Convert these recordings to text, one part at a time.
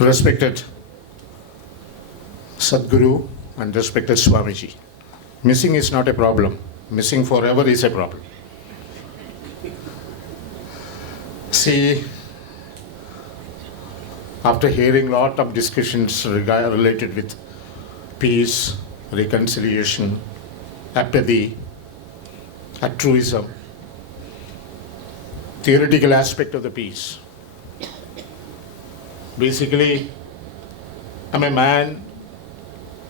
Respected Sadguru and respected Swamiji, missing is not a problem. Missing forever is a problem. See, after hearing a lot of discussions related with peace, reconciliation, apathy, altruism, theoretical aspect of the peace. Basically, I'm a man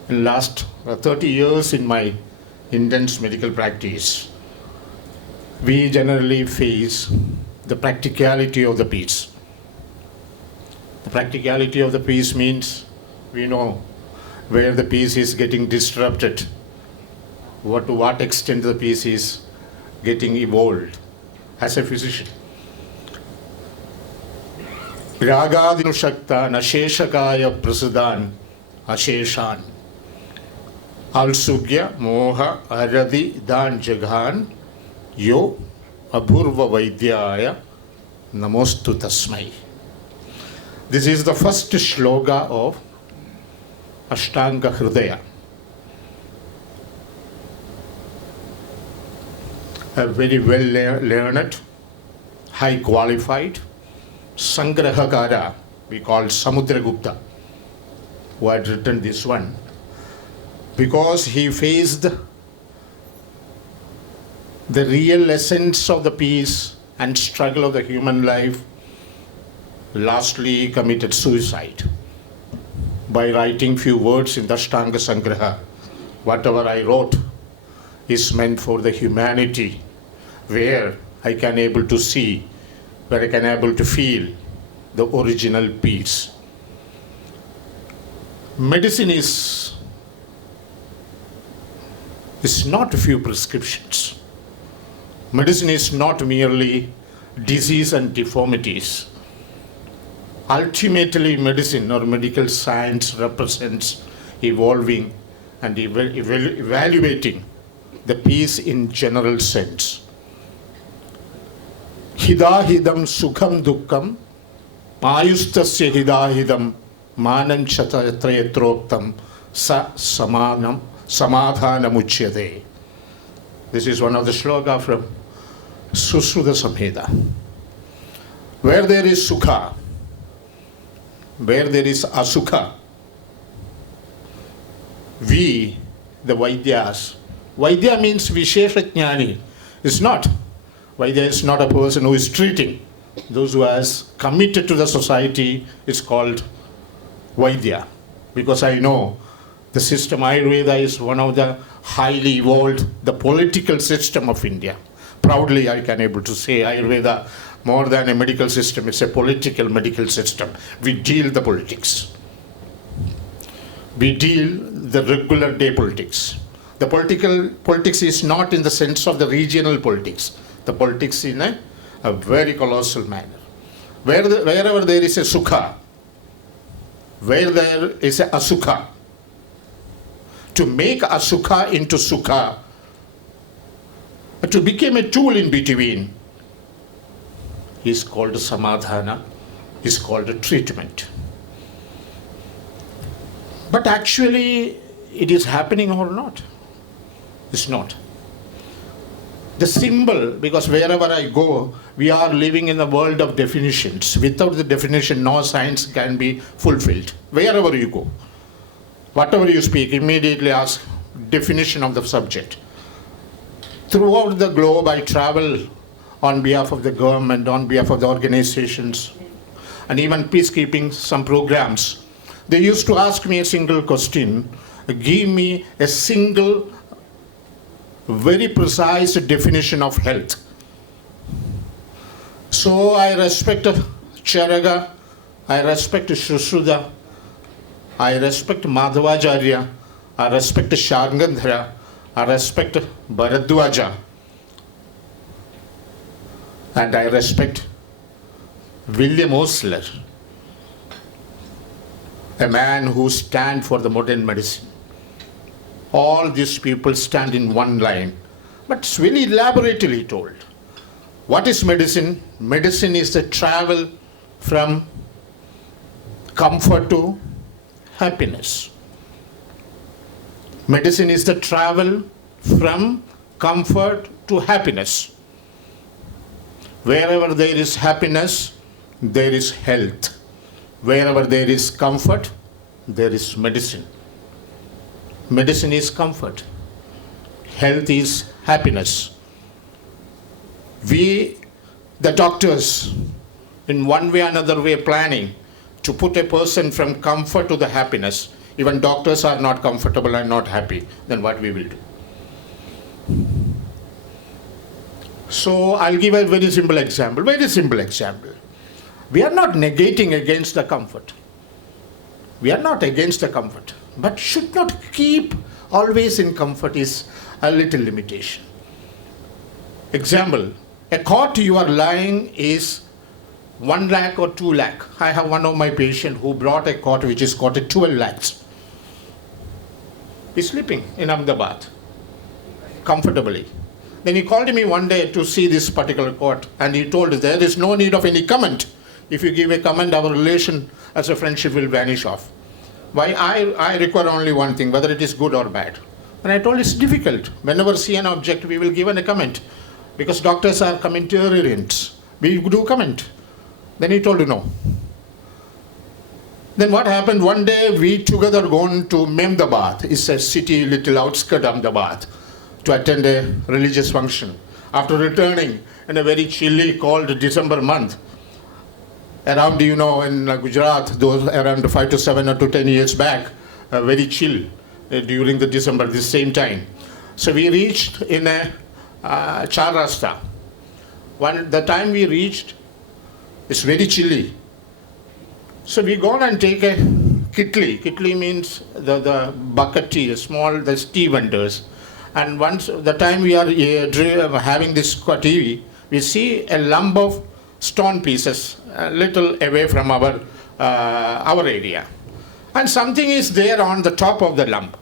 in last 30 years in my intense medical practice. We generally face the practicality of the peace. The practicality of the peace means we know where the peace is getting disrupted, to what extent the peace is getting evolved as a physician. Ragadinu Shakta Nasheshakaya Prasidan Asheshan Alsugya Moha Aradi Dan Jaghan Yo Abhurva Vaidyaya Namostu Tasmai. This is the first shloka of Ashtanga Hridaya. A very well learned, high qualified Sangrahakara, we call Samudragupta, who had written this one, because he faced the real essence of the peace and struggle of the human life, lastly committed suicide by writing few words in the Ashtanga Sangraha. Whatever I wrote is meant for the humanity, where I can able to see, where I can able to feel the original peace. Medicine is not a few prescriptions. Medicine is not merely disease and deformities. Ultimately, medicine or medical science represents evolving and evaluating the peace in general sense. Hidahidam sukham dukkam ayustasya hidahidam manam chatayatrayatroptam sa samanam samadhanam uchyate. This is one of the shloka from Susruta Samhita. Where there is sukha, where there is asukha, we, the Vaidyas, Vaidya means Visheshajnani. It's not. Vaidya is not a person who is treating. Those who has committed to the society is called Vaidya. Because I know the system Ayurveda is one of the highly evolved, the political system of India. Proudly I can able to say Ayurveda, more than a medical system, it's a political medical system. We deal the politics. We deal the regular day politics. The politics is not in the sense of the regional politics. The politics in a very colossal manner. Wherever there is a sukha, where there is a asukha, to make asukha into sukha, to become a tool in between, is called samadhana, is called a treatment. But actually, it is happening or not? It's not. The symbol, because wherever I go, we are living in a world of definitions. Without the definition, no science can be fulfilled. Wherever you go, whatever you speak, immediately ask definition of the subject. Throughout the globe, I travel on behalf of the government, on behalf of the organizations, and even peacekeeping, some programs. They used to ask me a single question, give me a single, very precise definition of health. So I respect Charaga, I respect Shrushruta, I respect Madhavacharya, I respect Sharngandhara, I respect Bharadwaja, and I respect William Osler, a man who stands for the modern medicine. All these people stand in one line, but it's very elaborately told. What is medicine? Medicine is the travel from comfort to happiness. Medicine is the travel from comfort to happiness. Wherever there is happiness, there is health. Wherever there is comfort, there is medicine. Medicine is comfort. Health is happiness. We, the doctors, in one way or another way planning to put a person from comfort to the happiness. Even doctors are not comfortable and not happy, then what we will do? So I'll give a very simple example. We are not negating against the comfort. We are not against the comfort, but should not keep always in comfort is a little limitation. Example, a cot you are lying is 1 lakh or 2 lakh. I have one of my patients who brought a cot which is costed 12 lakhs. He's sleeping in Ahmedabad comfortably. Then he called me one day to see this particular cot, and he told us there is no need of any comment. If you give a comment, our relation as a friendship will vanish off. Why? I require only one thing, whether it is good or bad. And I told it's difficult. Whenever see an object, we will give a comment. Because doctors are commentarians. We do comment. Then he told no. Then what happened? One day we together gone to Ahmedabad. It's a city little outskirt of Ahmedabad, to attend a religious function. After returning in a very chilly, cold December month, around, in Gujarat, those around 5 to 7 or to 10 years back, very chill during the December, this same time. So we reached in a Char Rasta. The time we reached, it's very chilly. So we go and take a kitli. Kitli means the bucket tea, the tea vendors. And once the time we are having this tea, we see a lump of stone pieces a little away from our area. And something is there on the top of the lump.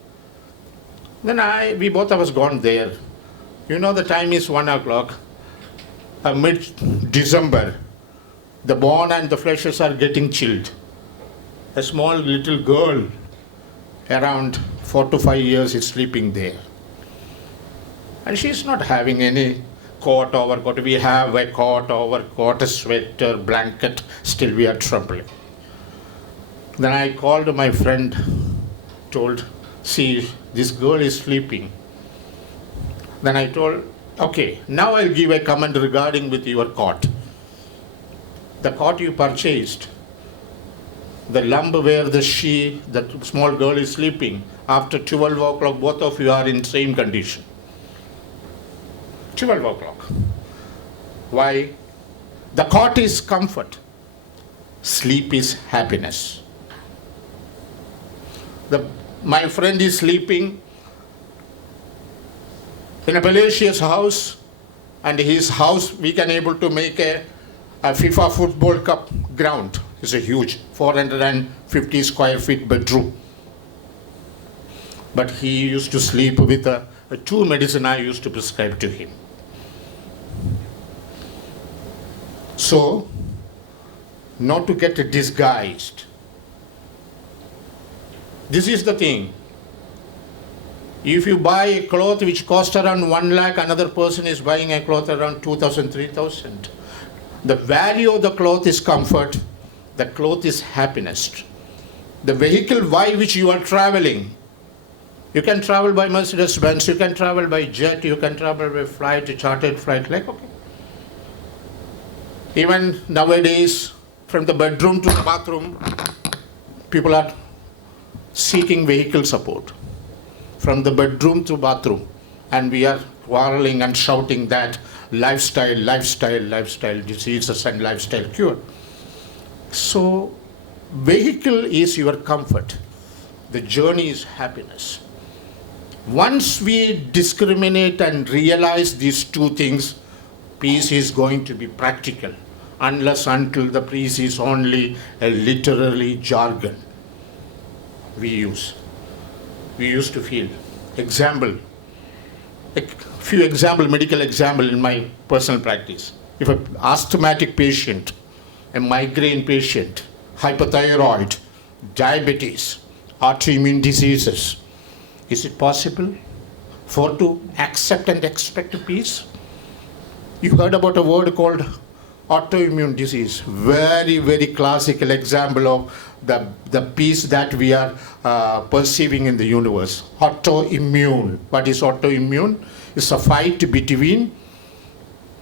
Then we both of us gone there. The time is 1 o'clock, mid-December. The bone and the fleshes are getting chilled. A small little girl, around 4 to 5 years, is sleeping there. And she's not having any coat over coat. We have a coat over coat, a sweater, blanket, still we are troubling. Then I called my friend, told, see, this girl is sleeping. Then I told, okay, now I'll give a comment regarding with your cot. The cot you purchased, the lump where the small girl is sleeping, after 12 o'clock, both of you are in same condition. 12 o'clock. Why? The cot is comfort. Sleep is happiness. My friend is sleeping in a spacious house, and his house we can able to make a FIFA football cup ground. It's a huge 450 square feet bedroom. But he used to sleep with a 2 medicine I used to prescribe to him. So, not to get disguised. This is the thing. If you buy a cloth which costs around 1 lakh, another person is buying a cloth around 2,000, 3,000. The value of the cloth is comfort. The cloth is happiness. The vehicle by which you are traveling, you can travel by Mercedes-Benz, you can travel by jet, you can travel by flight, chartered flight, like okay. Even nowadays, from the bedroom to the bathroom, people are seeking vehicle support. From the bedroom to bathroom, and we are quarreling and shouting that lifestyle, diseases and lifestyle cure. So, vehicle is your comfort. The journey is happiness. Once we discriminate and realize these two things, peace is going to be practical, unless until the peace is only a literary jargon we use. We used to feel. Example, a few medical example in my personal practice. If an asthmatic patient, a migraine patient, hypothyroid, diabetes, autoimmune diseases. Is it possible for to accept and expect peace? You heard about a word called autoimmune disease. Very, very classical example of the peace that we are perceiving in the universe. Autoimmune. What is autoimmune? It's a fight between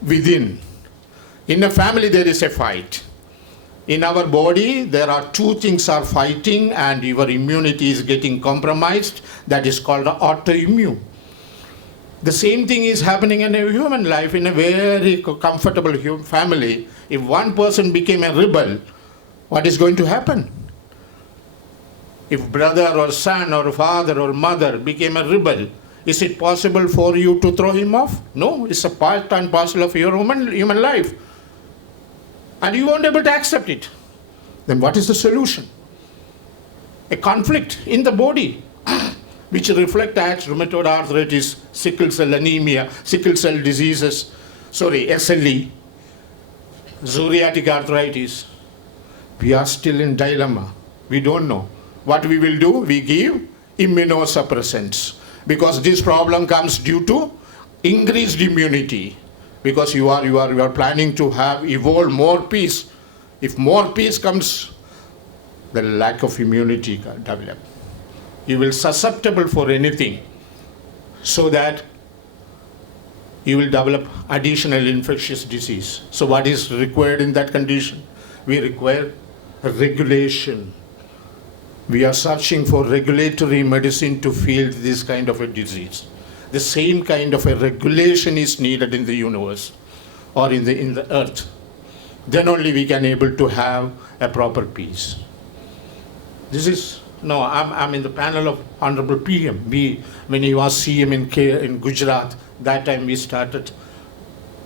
within. In a family there is a fight. In our body there are two things are fighting and your immunity is getting compromised. That is called autoimmune. The same thing is happening in a human life, in a very comfortable family. If one person became a rebel, what is going to happen? If brother or son or father or mother became a rebel, is it possible for you to throw him off? No, it's a part and parcel of your human life. And you won't be able to accept it. Then what is the solution? A conflict in the body, which reflect as rheumatoid arthritis, sickle cell anemia, sickle cell diseases, SLE, psoriatic arthritis. We are still in dilemma. We don't know. What we will do? We give immunosuppressants. Because this problem comes due to increased immunity. Because you are planning to evolve more peace. If more peace comes, the lack of immunity can develop. You will susceptible for anything, so that you will develop additional infectious disease. So what is required in that condition? We require regulation. We are searching for regulatory medicine to field this kind of a disease. The same kind of a regulation is needed in the universe or in the earth. Then only we can able to have a proper peace. I'm in the panel of Honorable PM. When he was CM in Gujarat, that time we started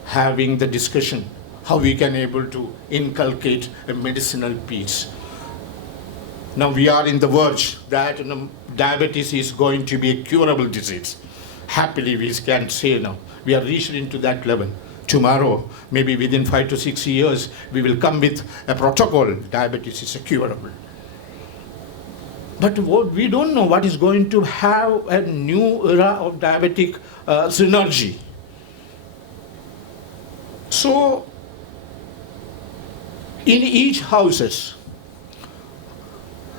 having the discussion how we can able to inculcate a medicinal peace. Now we are in the verge that diabetes is going to be a curable disease. Happily we can say now, we are reached into that level. Tomorrow, maybe within 5 to 6 years, we will come with a protocol. Diabetes is curable. But we don't know what is going to have a new era of diabetic synergy. So, in each houses,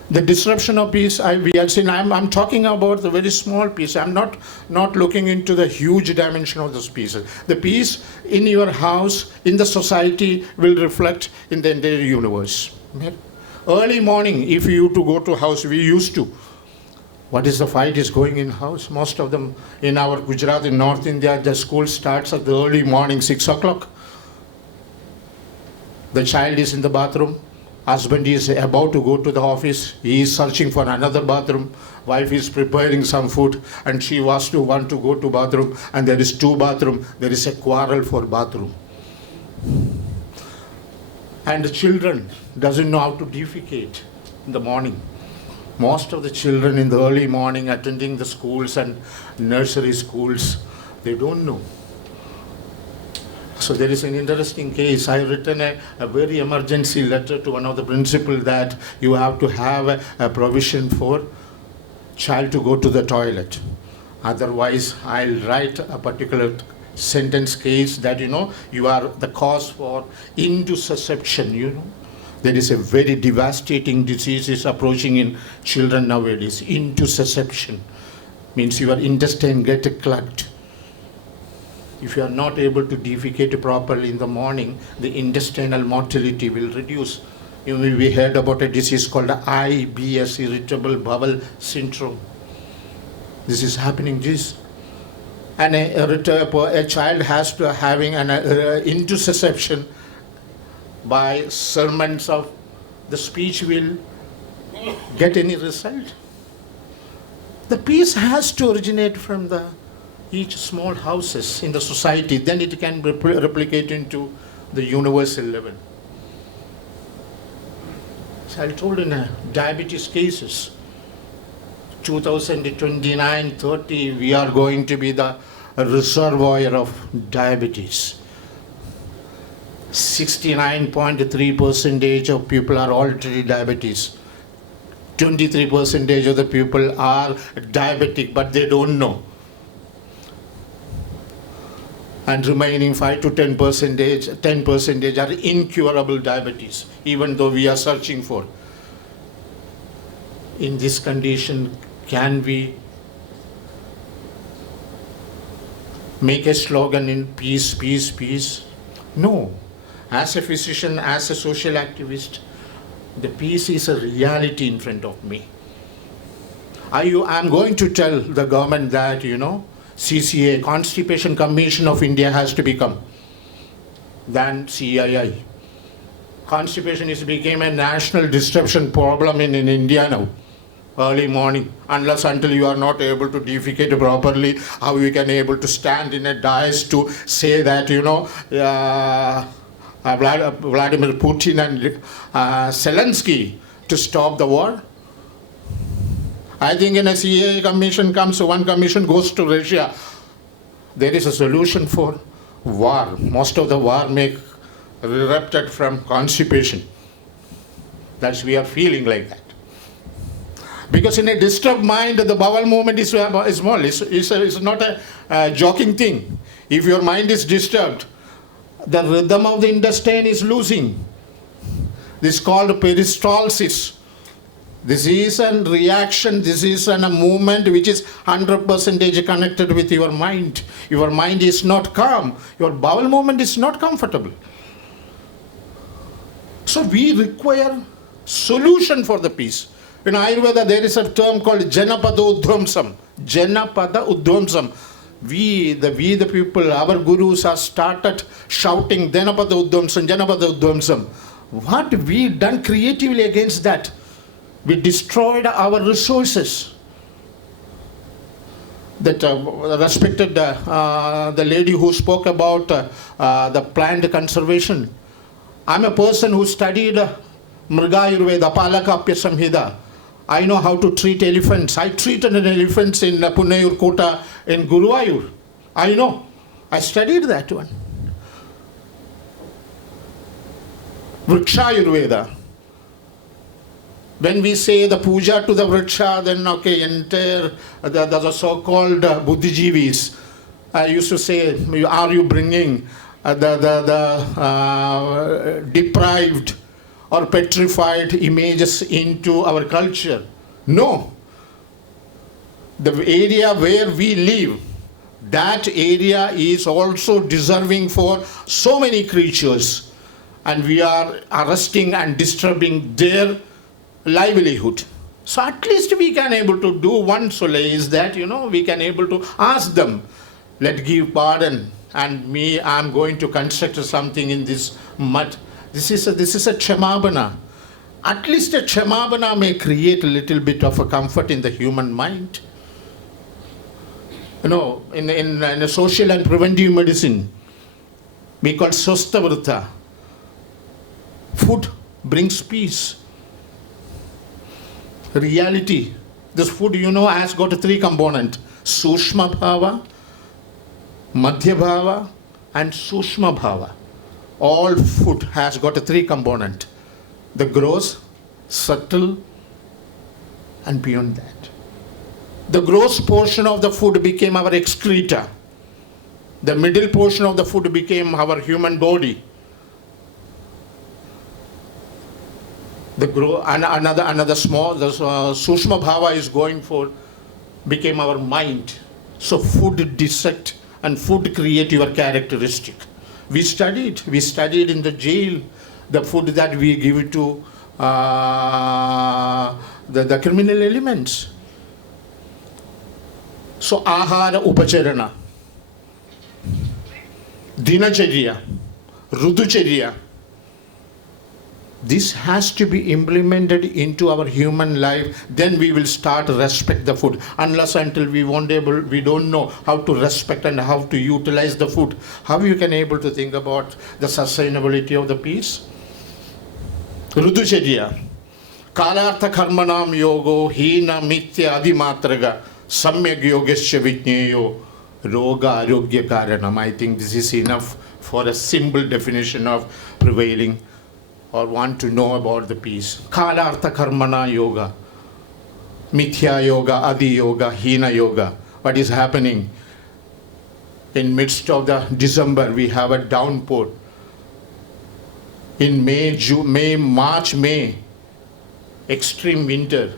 the disruption of peace, we have seen, I'm talking about the very small piece. I'm not looking into the huge dimension of those pieces. The peace in your house, in the society, will reflect in the entire universe. Early morning, if you to go to house, we used to. What is the fight is going in house? Most of them in our Gujarat, in North India, the school starts at the early morning, 6 o'clock. The child is in the bathroom. Husband is about to go to the office. He is searching for another bathroom. Wife is preparing some food and she want to go to bathroom, and there is 2 bathrooms. There is a quarrel for bathroom. And the children doesn't know how to defecate in the morning. Most of the children in the early morning attending the schools and nursery schools, they don't know. So there is an interesting case. I written a very emergency letter to one of the principal that you have to have a provision for child to go to the toilet. Otherwise, I'll write a particular sentence case that, you are the cause for intussusception, There is a very devastating disease is approaching in children nowadays. Intussusception means your intestine get clogged. If you are not able to defecate properly in the morning, the intestinal motility will reduce. We heard about a disease called IBS, irritable bowel syndrome. This is happening. And a child has to having an intussusception by sermons of the speech will get any result. The peace has to originate from each small houses in the society, then it can replicate into the universal level. So I told in diabetes cases, 2029-30, we are going to be the reservoir of diabetes. 69.3% of people are already diabetes. 23% of the people are diabetic, but they don't know. And remaining 5 to 10% are incurable diabetes, even though we are searching for. In this condition, can we make a slogan in peace, peace, peace? No. As a physician, as a social activist, the peace is a reality in front of me. I'm going to tell the government that, CCA, Constipation Commission of India, has to become than CII. Constipation became a national disruption problem in India now. Early morning, unless until you are not able to defecate properly, how you can able to stand in a dais to say that, Vladimir Putin and Zelensky to stop the war? I think in a CA commission comes, one commission goes to Russia. There is a solution for war. Most of the war may erupted from constipation. That's we are feeling like that. Because in a disturbed mind, the bowel movement is small. It's not a joking thing. If your mind is disturbed, the rhythm of the intestine is losing. This is called peristalsis. This is a reaction, this is a movement which is 100% connected with your mind. Your mind is not calm. Your bowel movement is not comfortable. So we require solution for the peace. In Ayurveda, there is a term called Janapada Udvamsam. Janapada Udvamsam. We the people, our gurus have started shouting Janapada Udvamsam, Janapada Udvamsam. What we done creatively against that? We destroyed our resources. That respected the lady who spoke about the plant conservation. I'm a person who studied Mrgayurveda, Palakapya Samhita. I know how to treat elephants. I treated an elephant in Punayur Kota in Guruvayur. I know. I studied that one. Vrikshayurveda. When we say the puja to the vriksha, then entire the so-called Buddhijivis, I used to say, are you bringing the deprived or petrified images into our culture? No. The area where we live, that area is also deserving for so many creatures, and we are arresting and disturbing their livelihood. So at least we can able to do one solace that, we can able to ask them, let give pardon, and I'm going to construct something in this mud. This is a Kshamabana. At least a Kshamabana may create a little bit of a comfort in the human mind. In a social and preventive medicine, we call Swastavrta. Food brings peace. Reality, this food has got 3 components: Sushma Bhava, Madhya Bhava and Sushma Bhava. All food has got 3 components: the gross, subtle and beyond that. The gross portion of the food became our excreta. The middle portion of the food became our human body. Another small, the Sushma Bhava is going for, became our mind. So food dissect and food create your characteristic. We studied in the jail the food that we give to the criminal elements. So Ahara Upacharana, Dinacharya, Ruducharya, this has to be implemented into our human life. Then we will start to respect the food. Unless until we don't know how to respect and how to utilize the food, how you can able to think about the sustainability of the peace? Ruducharya, Kalartha Karmanam Yogo, Hina Mithya Adimatraga, Samyak Yogesya Vijñeyo, Roga Arogya Karanam. I think this is enough for a simple definition of prevailing or want to know about the peace. Kalartha Karmana Yoga. Mithya Yoga, Adi Yoga, Hina Yoga. What is happening? In midst of the December, we have a downpour. In March, May, extreme winter,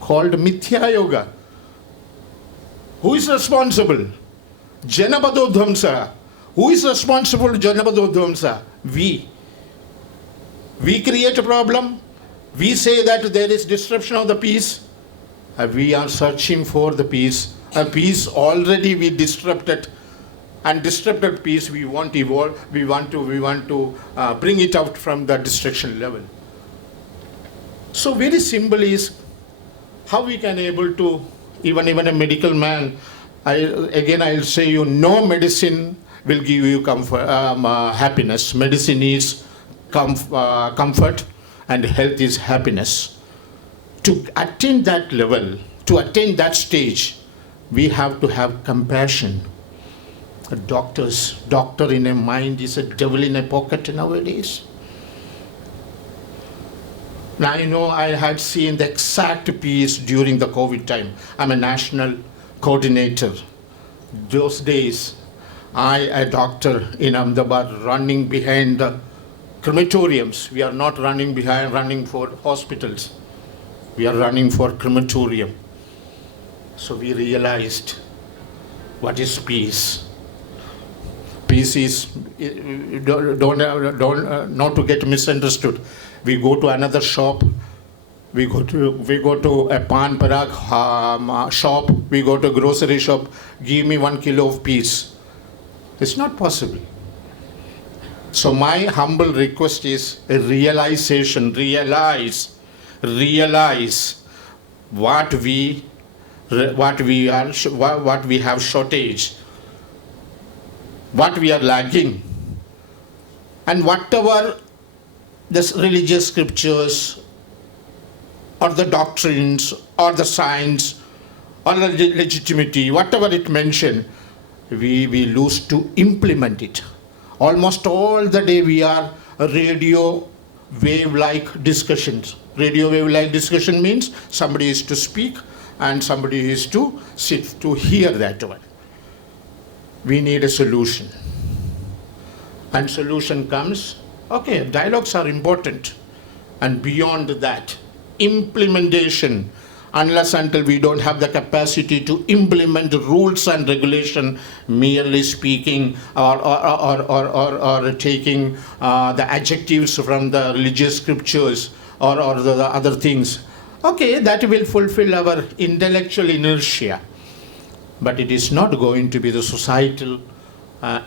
called Mithya Yoga. Who is responsible? Janabadodhamsa. Who is responsible for Janabadodhamsa? We. We create a problem. We say that there is disruption of the peace. We are searching for the peace. A peace already we disrupted, and disrupted peace we want to evolve. We want to bring it out from the destruction level. So very simple is how we can able to, even a medical man. I'll say you, no medicine will give you comfort, happiness. Medicine is comfort, and health is happiness. To attain that level, to attain that stage, we have to have compassion. A doctor in a mind is a devil in a pocket nowadays. Now, I had seen the exact peace during the COVID time. I'm a national coordinator. Those days, a doctor in Ahmedabad, running behind the crematoriums. We are not running for hospitals. We are running for crematorium. So we realized what is peace. Peace is, not to get misunderstood. We go to another shop. We go to a pan parag shop. We go to a grocery shop. Give me 1 kilo of peace. It's not possible. So my humble request is a realization. Realize what we have shortage, what we are lacking, and whatever the religious scriptures or the doctrines or the science or the legitimacy, whatever it mentioned, we lose to implement it. Almost all the day we are radio wave-like discussions. Radio wave-like discussion means somebody is to speak and somebody is to sit to hear that one. We need a solution. And solution comes, okay, dialogues are important. And beyond that, implementation, unless until we don't have the capacity to implement rules and regulation, merely speaking or taking the adjectives from the religious scriptures or the other things, okay, that will fulfill our intellectual inertia. But it is not going to be the societal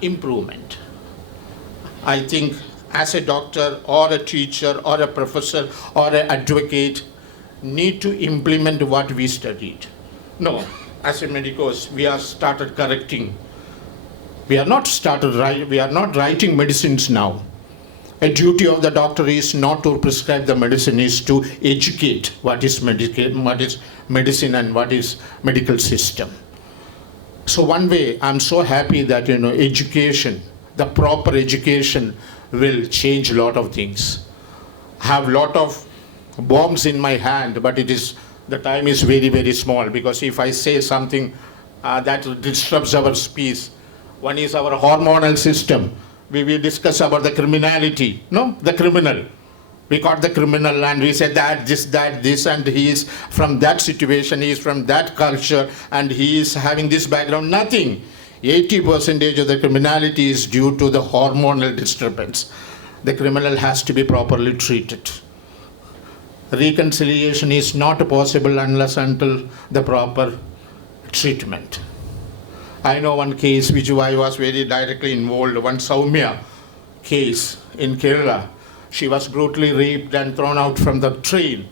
improvement. I think as a doctor or a teacher or a professor or an advocate, need to implement what we studied. No, as a medicos, we are started correcting. We are not writing medicines now. A duty of the doctor is not to prescribe the medicine, is to educate what is medicine and what is medical system. So one way, I'm so happy that education, the proper education will change a lot of things. I have a lot of bombs in my hand, but the time is very, very small, because if I say something that disrupts our speech, one is our hormonal system. We will discuss about the criminality, the criminal. We caught the criminal and we said that, this, and he is from that situation, he is from that culture, and he is having this background. Nothing. 80% of the criminality is due to the hormonal disturbance. The criminal has to be properly treated. Reconciliation is not possible unless until the proper treatment. I know one case which I was very directly involved, one Soumya case in Kerala. She was brutally raped and thrown out from the train.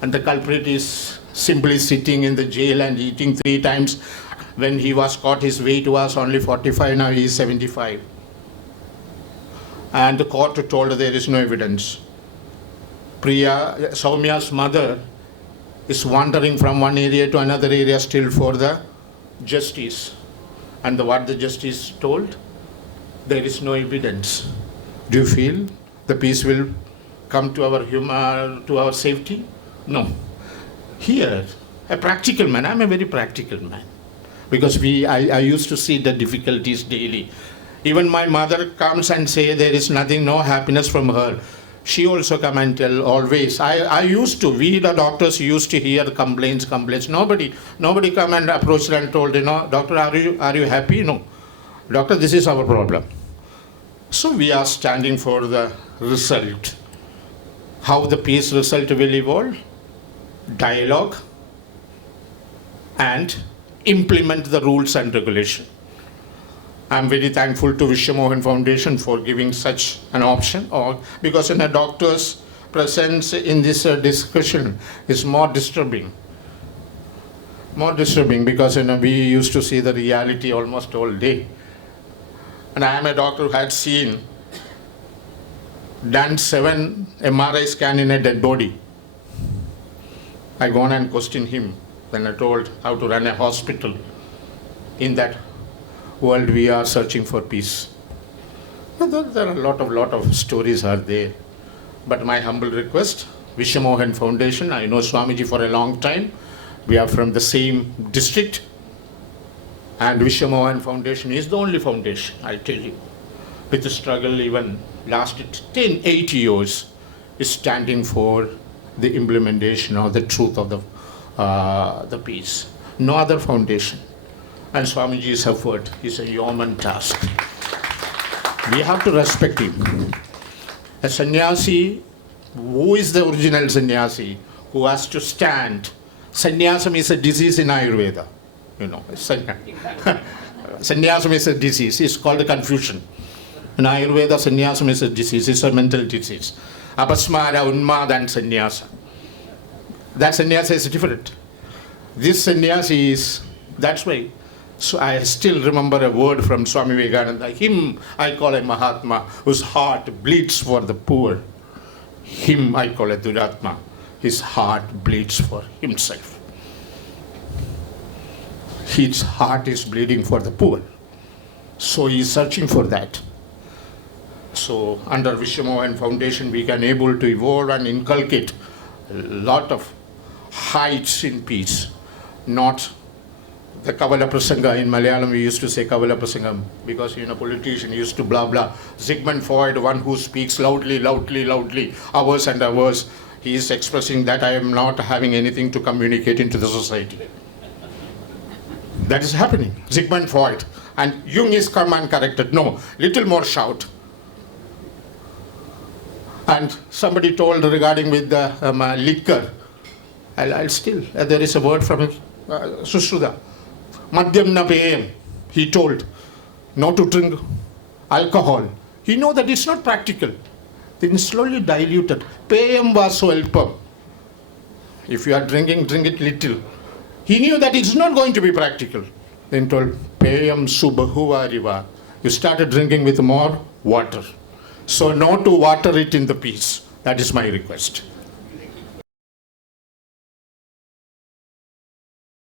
And the culprit is simply sitting in the jail and eating 3 times. When he was caught, his weight was only 45, now he is 75. And the court told there is no evidence. Soumya's mother is wandering from one area to another area still for the justice. And what the justice told? There is no evidence. Do you feel the peace will come to our safety? No. Here, a practical man, I'm a very practical man. Because I used to see the difficulties daily. Even my mother comes and say there is nothing, no happiness from her. She also come and tell always. We the doctors used to hear complaints. Nobody come and approached her and told, doctor, are you happy? No. Doctor, this is our problem. So we are standing for the result. How the peace result will evolve? Dialogue and implement the rules and regulation. I'm very thankful to VISHNU MOHAN Foundation for giving such an option, because in a doctor's presence in this discussion is more disturbing. More disturbing because we used to see the reality almost all day. And I am a doctor who had done 7 MRI scan in a dead body. I gone and questioned him when I told how to run a hospital. In that world we are searching for peace. There are a lot of stories are there. But my humble request, VISHNU MOHAN Foundation, I know Swamiji for a long time. We are from the same district. And VISHNU MOHAN Foundation is the only foundation, I tell you. With the struggle even lasted 8 years, is standing for the implementation of the truth of the peace. No other foundation. And Swamiji's effort is a yeoman task. We have to respect him. A sannyasi, who is the original sannyasi, who has to stand. Sannyasam is a disease in Ayurveda. Sannyasam is a disease. It's called confusion. In Ayurveda, sannyasam is a disease. It's a mental disease. Apasmara, unmada and sannyasa. That sannyasa is different. This sannyasi is, that's why. So I still remember a word from Swami Vivekananda. Him I call a Mahatma whose heart bleeds for the poor. Him I call a Duratma. His heart bleeds for himself. His heart is bleeding for the poor. So he is searching for that. So under VISHNU MOHAN Foundation we can able to evolve and inculcate a lot of heights in peace. Not the Kavala Prasanga. In Malayalam we used to say Kavala Prasangam because politician used to blah blah. Sigmund Freud, one who speaks loudly, hours and hours, he is expressing that I am not having anything to communicate into the society. That is happening. Sigmund Freud. And Jung is come and corrected. No, little more shout. And somebody told regarding with the liquor, I'll still, there is a word from Sushruta. Madhyam na peyam, he told, not to drink alcohol. He know that it's not practical. Then slowly diluted. Peyam vaswalpam. If you are drinking, drink it little. He knew that it's not going to be practical. Then told, peyam subahuvariva. You started drinking with more water. So not to water it in the peace. That is my request.